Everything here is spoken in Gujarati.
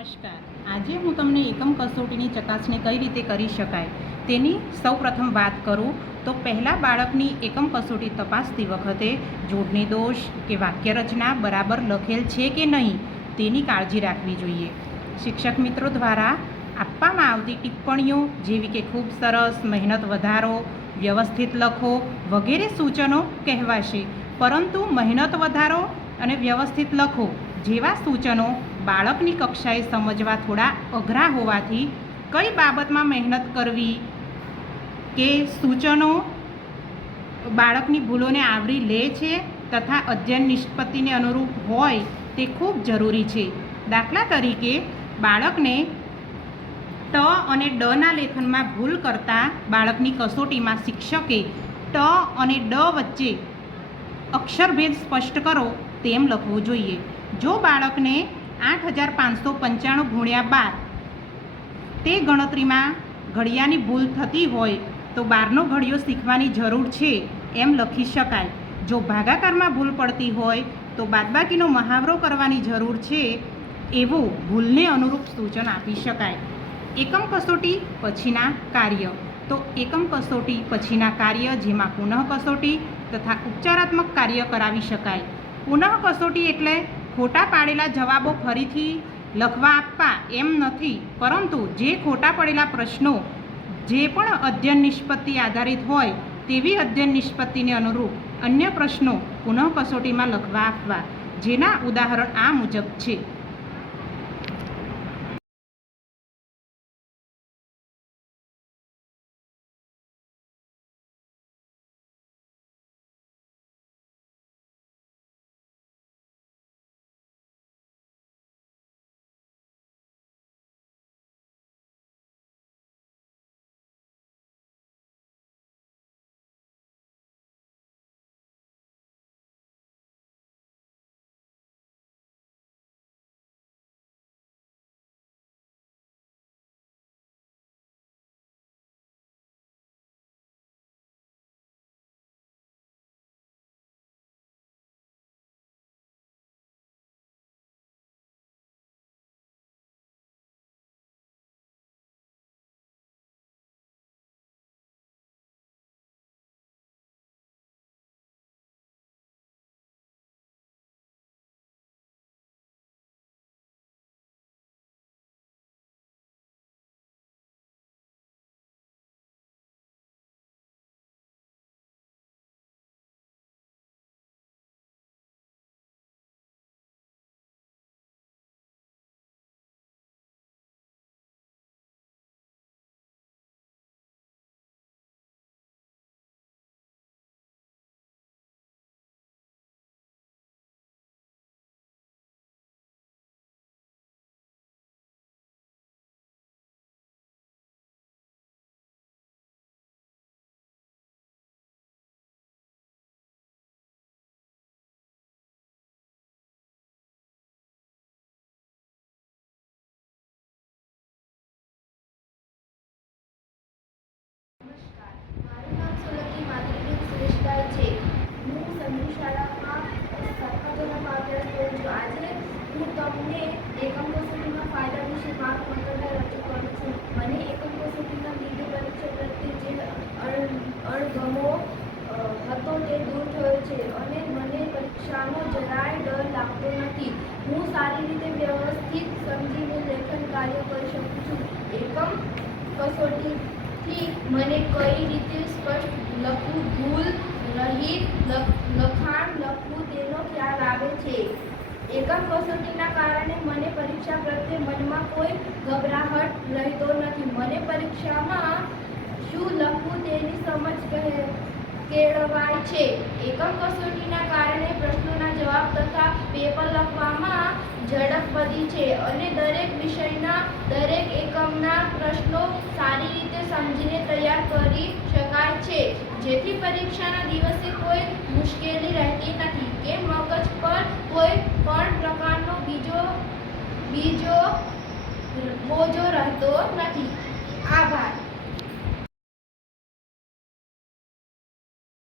નમસ્કાર. આજે હું તમને એકમ કસોટીની ચકાસણી કઈ રીતે કરી શકાય તેની સૌપ્રથમ વાત કરું તો પહેલાં બાળકની એકમ કસોટી તપાસતી વખતે જોડણી દોષ કે વાક્યરચના બરાબર લખેલ છે કે નહીં તેની કાળજી રાખવી જોઈએ. શિક્ષક મિત્રો દ્વારા આપવામાં આવતી ટિપ્પણીઓ જેવી કે ખૂબ સરસ, મહેનત વધારો, વ્યવસ્થિત લખો વગેરે સૂચનો કહેવાશે. પરંતુ મહેનત વધારો અને વ્યવસ્થિત લખો જેવા સૂચનો બાળકની કક્ષાએ સમજવા થોડા અઘરા હોવાથી કઈ બાબતમાં મહેનત કરવી કે સૂચનો બાળકની ભૂલોને આવરી લે છે તથા અધ્યયન નિષ્પત્તિને અનુરૂપ હોય તે ખૂબ જરૂરી છે. દાખલા તરીકે, બાળકને ટ અને ડના લેખનમાં ભૂલ કરતાં બાળકની કસોટીમાં શિક્ષકે ટ અને ડ વચ્ચે અક્ષરભેદ સ્પષ્ટ કરો તેમ લખવું જોઈએ. જો બાળકને આઠ હજાર પાંચસો પંચાણું ગુણ્યા બાર. તે ગણતરીમાં ઘડિયાની ભૂલ થતી હોય તો બારનો ઘડિયો શીખવાની જરૂર છે એમ લખી શકાય. જો ભાગાકારમાં ભૂલ પડતી હોય તો બાદબાકીનો મહાવરો કરવાની જરૂર છે એવું ભૂલને અનુરૂપ સૂચન આપી શકાય. એકમ કસોટી પછીના કાર્ય. તો એકમ કસોટી પછીના કાર્ય જેમાં પુનઃ કસોટી તથા ઉપચારાત્મક કાર્ય કરાવી શકાય. પુનઃ કસોટી એટલે ખોટા પાડેલા જવાબો ફરીથી લખવા આપવા એમ નથી, પરંતુ જે ખોટા પડેલા પ્રશ્નો જે પણ અધ્યયન નિષ્પત્તિ આધારિત હોય તેવી અધ્યયન નિષ્પત્તિને અનુરૂપ અન્ય પ્રશ્નો પુનઃ કસોટીમાં લખવા આપવા, જેના ઉદાહરણ આ મુજબ છે. શાળામાં ધોરણમાં કરું છું આજે હું તમને એકમ કસોટીના ફાયદા વિશે મારું મંતવ્ય રજૂ કરું છું મને એકમ કસોટીના લીધે પરીક્ષા પ્રત્યે જે અણ- અણગમો હતો તે દૂર થયો છે અને મને પરીક્ષાનો જરાય ડર લાગતો નથી હું સારી રીતે વ્યવસ્થિત સમજીને લેખન કાર્ય કરી શકું છું એકમ કસોટીથી મને કઈ રીતે સ્પષ્ટ લખવું? લખ- લખાણ, લખવું તેનો ખ્યાલ આવે છે. એકમ કસોટીના કારણે મને પરીક્ષા પ્રત્યે મનમાં કોઈ ગભરાહટ રહેતો નથી. મને પરીક્ષામાં શું લખવું તેની સમજ કેળવાય છે. એકમ કસોટીના કારણે પ્રશ્નોના જવાબ તથા પેપર લખવામાં ઝડપ વધી છે અને દરેક વિષયના, દરેક એકમના પ્રશ્નો સારી રીતે સમજીને તૈયાર કરી શકાય છે. જેથી પરીક્ષાના દિવસે કોઈ મુશ્કેલી રહેતી નથી કે મગજ પર કોઈ પણ પ્રકારનો બીજો બીજો બોજો રહેતો નથી. આભાર.